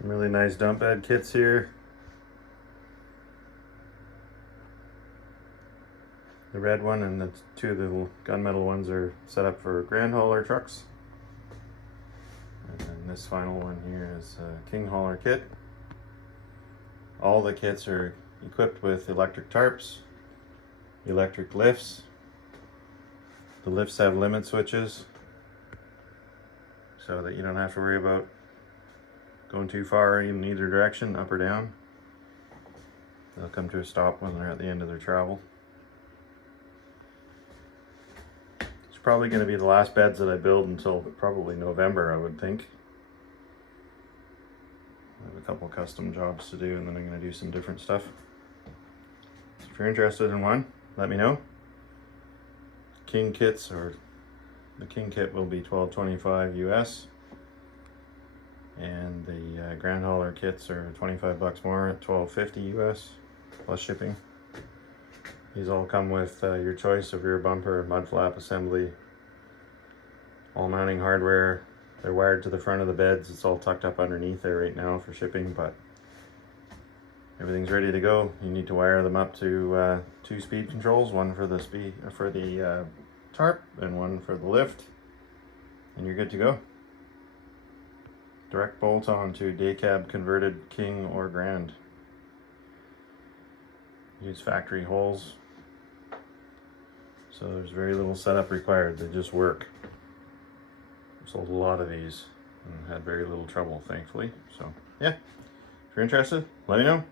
Some really nice dump bed kits here. The red one and the two of the little gunmetal ones are set up for grand hauler trucks. And then this final one here is a king hauler kit. All the kits are equipped with electric tarps, electric lifts. The lifts have limit switches so that you don't have to worry about going too far in either direction, up or down. They'll come to a stop when they're at the end of their travel. It's probably going to be the last beds that I build until probably November, I would think. I have a couple custom jobs to do and then I'm going to do some different stuff. So if you're interested in one, let me know. King kits, or the king kit, will be $12.25 US, and the grand hauler kits are $25 more at $12.50 US plus shipping. These all come with your choice of rear bumper, mud flap assembly, all mounting hardware. They're wired to the front of the beds. It's all tucked up underneath there right now for shipping, but everything's ready to go. You need to wire them up to 2 speed controls, one for the tarp and one for the lift, and you're good to go. Direct bolt on to day cab converted king or grand. Use factory holes, so there's very little setup required. They just work. I've sold a lot of these and had very little trouble, thankfully. So yeah, if you're interested, let me know.